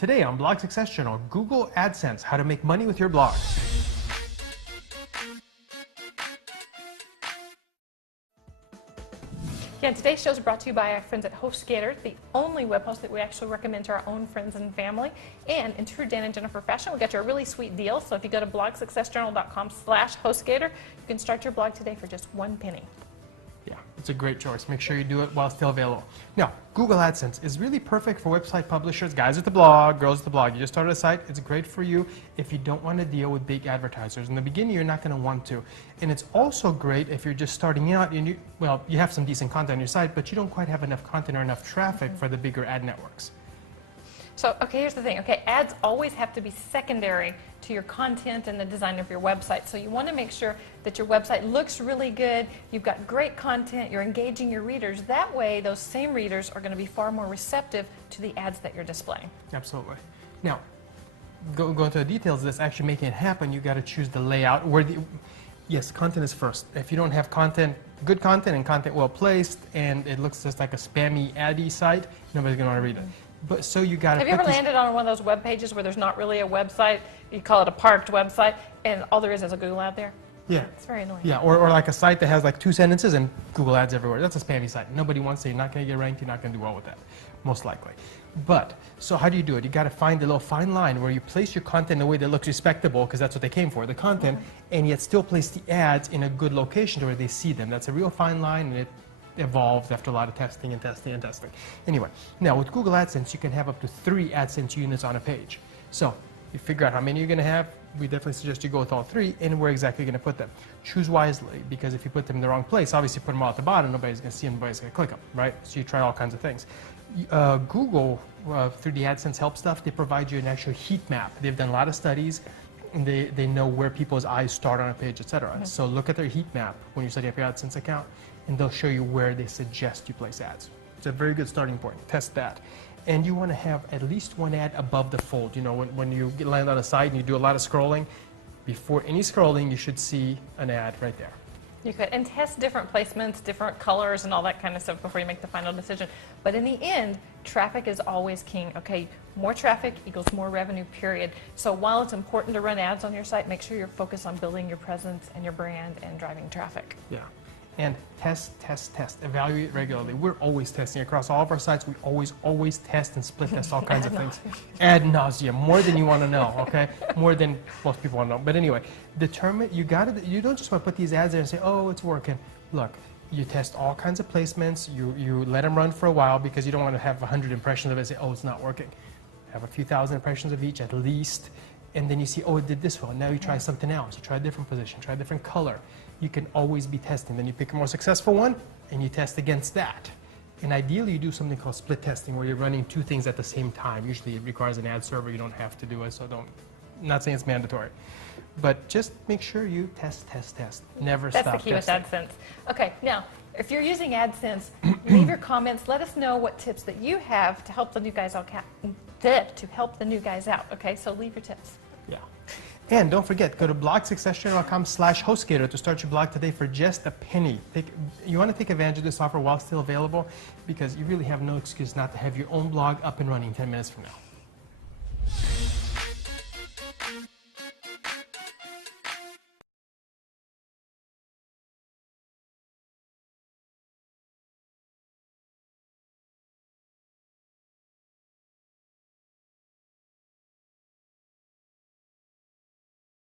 Today on Blog Success Channel, Google AdSense, how to make money with your blog. Yeah, today's show is brought to you by our friends at HostGator, the only web host that we actually recommend to our own friends and family. And in true Dan and Jennifer fashion, we got you a really sweet deal. So if you go to blogsuccessjournal.com/HostGator, you can start your blog today for just 1 penny. Yeah, it's a great choice. Make sure you do it while it's still available. Now, Google AdSense is really perfect for website publishers, guys at the blog, girls at the blog. You just started a site, it's great for you if you don't want to deal with big advertisers. In the beginning, you're not going to want to. And it's also great if you're just starting out and you have some decent content on your site, but you don't quite have enough content or enough traffic for the bigger ad networks. So, okay, here's the thing. Okay, ads always have to be secondary to your content and the design of your website. So you want to make sure that your website looks really good, you've got great content, you're engaging your readers. That way, those same readers are going to be far more receptive to the ads that you're displaying. Absolutely. Now, go into the details of this. Actually making it happen, you've got to choose the layout. Yes, content is first. If you don't have content, good content and content well placed, and it looks just like a spammy addy site, nobody's going to want to read it. But so you got to. Have you ever landed on one of those web pages where there's not really a website? You call it a parked website, and all there is a Google ad there? Yeah. It's very annoying. Yeah, or like a site that has like 2 sentences and Google ads everywhere. That's a spammy site. Nobody wants to. You're not going to get ranked. You're not going to do well with that, most likely. But so how do you do it? You got to find the little fine line where you place your content in a way that looks respectable, because that's what they came for, the content, and yet still place the ads in a good location to where they see them. That's a real fine line, and it evolved after a lot of testing and testing and testing. Anyway, now with Google AdSense, you can have up to 3 AdSense units on a page. So you figure out how many you're going to have. We definitely suggest you go with all 3 and where exactly you're going to put them. Choose wisely, because if you put them in the wrong place, obviously put them all at the bottom, nobody's going to see them, nobody's going to click them, right? So you try all kinds of things. Google, through the AdSense help stuff, they provide you an actual heat map. They've done a lot of studies, and they know where people's eyes start on a page, etc. So look at their heat map when you set up your AdSense account, and they'll show you where they suggest you place ads. It's a very good starting point. Test that. And you want to have at least 1 ad above the fold. You know, when you land on a site and you do a lot of scrolling, before any scrolling, you should see an ad right there. You could, and test different placements, different colors, and all that kind of stuff before you make the final decision. But in the end, traffic is always king. Okay, more traffic equals more revenue, period. So while it's important to run ads on your site, make sure you're focused on building your presence and your brand and driving traffic. Yeah. And test, test, test. Evaluate regularly. We're always testing across all of our sites. We always test and split test all kinds of things. Ad nauseum, more than you want to know, okay? More than most people want to know. But anyway, determine, you don't just want to put these ads there and say, oh, it's working. Look, you test all kinds of placements. You let them run for a while, because you don't want to have 100 impressions of it and say, oh, it's not working. Have a few thousand impressions of each at least. And then you see, oh, it did this well. Now you try something else. You try a different position, try a different color. You can always be testing. Then you pick a more successful one, and you test against that. And ideally, you do something called split testing, where you're running 2 things at the same time. Usually, it requires an ad server. You don't have to do it, so I'm not saying it's mandatory. But just make sure you test, test, test. Never stop testing. That's the key with AdSense. Okay, now, if you're using AdSense, leave your comments. Let us know what tips that you have to help the new guys out. Okay, so leave your tips. Yeah. And don't forget, go to blogsuccessjournal.com/HostGator to start your blog today for just a penny. You want to take advantage of this offer while it's still available, because you really have no excuse not to have your own blog up and running 10 minutes from now.